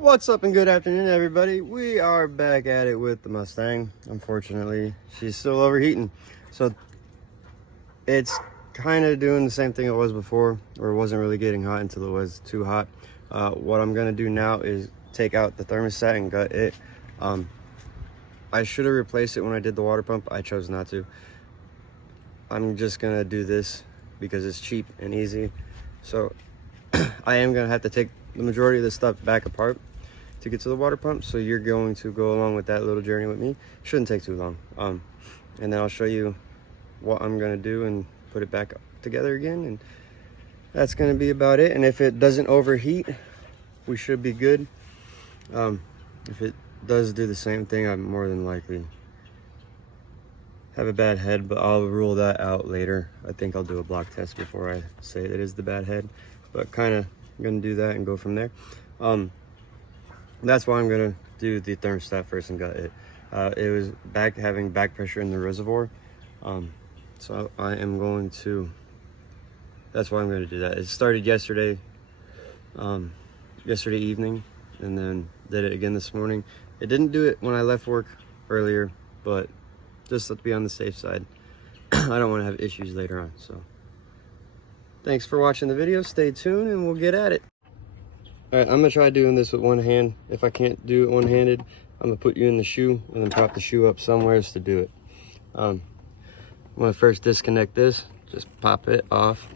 What's up and good afternoon, everybody. We are back at it with the Mustang. Unfortunately, she's still overheating. So it's kind of doing the same thing it was before, or it wasn't really getting hot until it was too hot. What I'm gonna do now is take out the thermostat and gut it. I should have replaced it when I did the water pump. I chose not to. I'm just gonna do this because it's cheap and easy. So I am gonna have to take the majority of this stuff back apart to get to the water pump, so you're going to go along with that little journey with me. Shouldn't take too long. And then I'll show you what I'm gonna do and put it back together again, and that's gonna be about it. And if it doesn't overheat, we should be good. If it does do the same thing, I'm more than likely have a bad head, but I'll rule that out later. I think I'll do a block test before I say it is the bad head, but kind of gonna do that and go from there. That's why I'm gonna do the thermostat first and gut it. It was having back pressure in the reservoir, so I am going to, that's why I'm going to do that. It started yesterday evening, and then did it again this morning. It didn't do it when I left work earlier, but just to be on the safe side. I don't want to have issues later on. So thanks for watching the video. Stay tuned and we'll get at it. All right, I'm gonna try doing this with one hand. If I can't do it one-handed, I'm gonna put you in the shoe and then prop the shoe up somewhere to do it. I'm gonna first disconnect this, just pop it off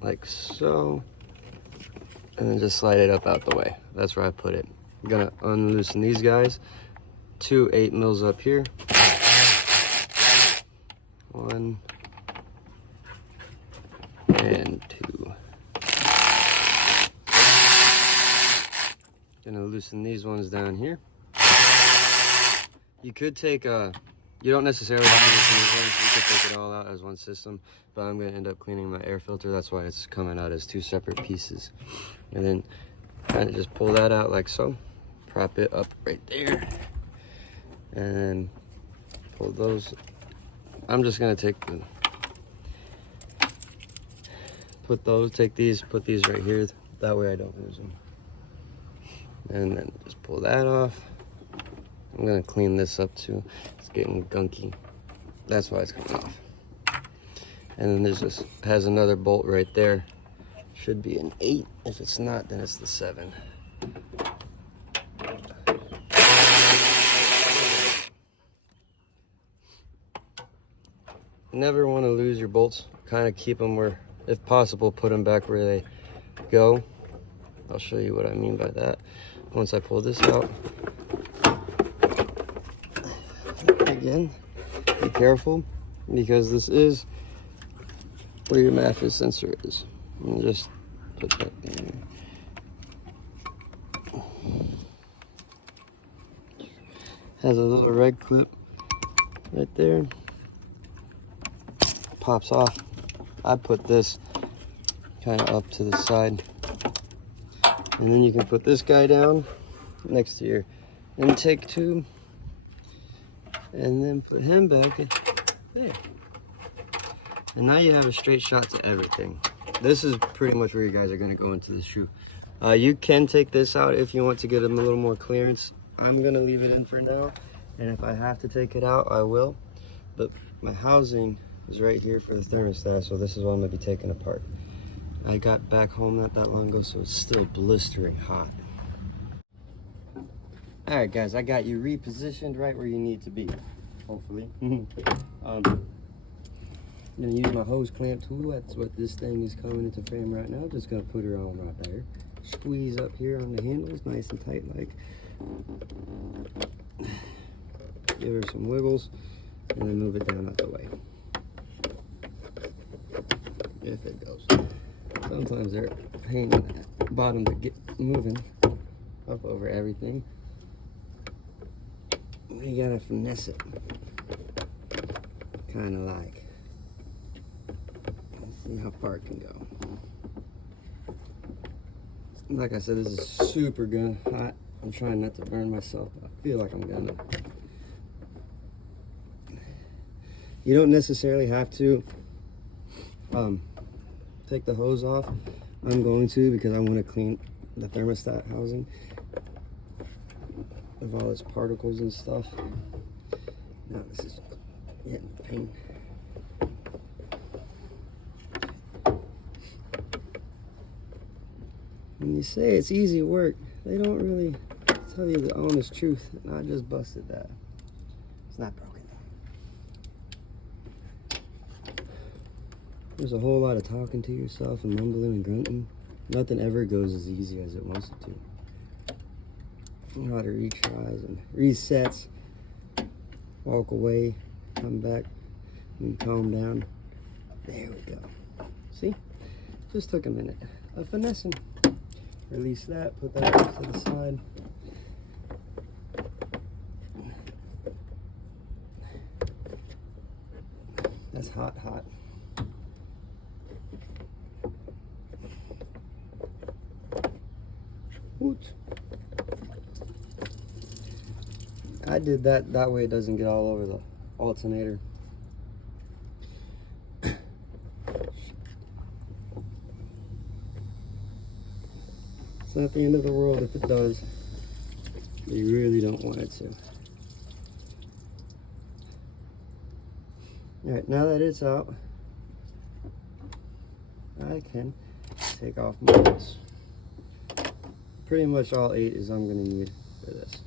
like so, and then just slide it up out the way. That's where I put it. I'm gonna unloosen these guys. 2 8 mils up here. 1 and 2. Gonna loosen these ones down here. You could take you don't necessarily have to loosen these ones. You could take it all out as one system, but I'm gonna end up cleaning my air filter. That's why it's coming out as 2 separate pieces. And then kind of just pull that out like so. Prop it up right there, and then pull those. I'm just gonna take the, put these right here. That way I don't lose them. And then just pull that off. I'm gonna clean this up too. It's getting gunky. That's why it's coming off. And then there's just has another bolt right there. Should be an 8. If it's not, then it's the 7. Never want to lose your bolts. Kind of keep them where, if possible, put them back where they go. I'll show you what I mean by that once I pull this out. Again, be careful, because this is where your mattress sensor is. And just put that in there. Has a little red clip right there. Pops off. I put this kind of up to the side, and then you can put this guy down next to your intake tube, and then put him back there. And now you have a straight shot to everything. This is pretty much where you guys are going to go into the shoe. You can take this out if you want to get them a little more clearance. I'm going to leave it in for now, and if I have to take it out, I will. But my housing is right here for the thermostat, so this is what I'm going to be taking apart. I got back home not that long ago, so it's still blistering hot. All right, guys, I got you repositioned right where you need to be, hopefully. I'm gonna use my hose clamp tool. That's what this thing is coming into frame right now. Just gonna put her on right there. Squeeze up here on the handles, nice and tight, like. Give her some wiggles, and then move it down out the way. If it goes. Sometimes they're a pain in the bottom to get moving up over everything. You gotta finesse it. Kind of like. Let's see how far it can go. Like I said, this is super good, hot. I'm trying not to burn myself, but I feel like I'm gonna. You don't necessarily have to take the hose off. I'm going to, because I want to clean the thermostat housing. of all its particles and stuff. Now this is getting pain. When you say it's easy work, they don't really tell you the honest truth. And I just busted that. It's not broken. There's a whole lot of talking to yourself and mumbling and grunting. Nothing ever goes as easy as it wants it to. A lot of retries and resets. Walk away, come back, and calm down. There we go. See? Just took a minute of finessing. Release that, put that off to the side. That's hot, hot. Oops. I did that way it doesn't get all over the alternator. It's not the end of the world if it does, but you really don't want it to. Alright, now that it's out, I can take off my bolts. Pretty much all 8 is I'm going to need for this.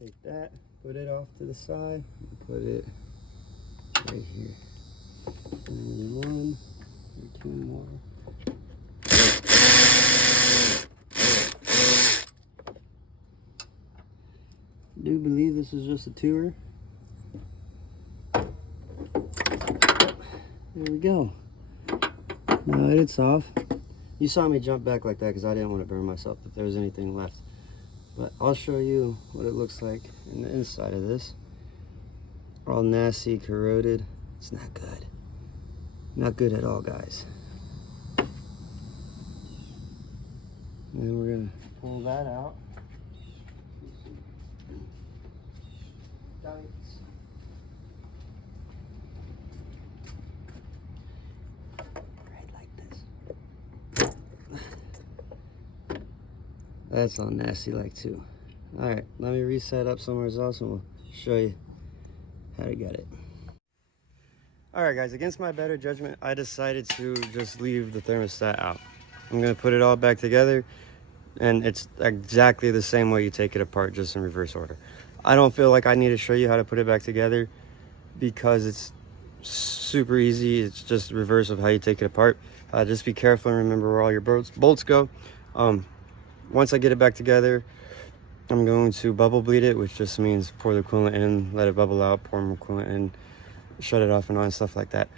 Take that, put it off to the side, and put it right here. And 1 or 2 more. I do believe this is just a tour. There we go. Now it's off. You saw me jump back like that because I didn't want to burn myself if there was anything left. But I'll show you what it looks like in the inside of this. All nasty, corroded. It's not good. Not good at all, guys. And then we're gonna pull that out. Right like this. That's all nasty like too. All right, let me reset up somewhere else and we'll show you how to get it. All right, guys, against my better judgment, I decided to just leave the thermostat out. I'm gonna put it all back together, and it's exactly the same way you take it apart, just in reverse order. I don't feel like I need to show you how to put it back together because it's super easy. It's just reverse of how you take it apart. Just be careful and remember where all your bolts go. Once I get it back together, I'm going to bubble bleed it, which just means pour the coolant in, let it bubble out, pour more coolant in, shut it off and on, stuff like that,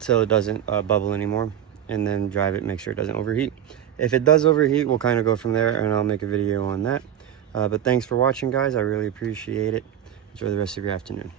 till it doesn't bubble anymore, and then drive it, make sure it doesn't overheat. If it does overheat, we'll kind of go from there, and I'll make a video on that. But thanks for watching, guys. I really appreciate it. Enjoy the rest of your afternoon.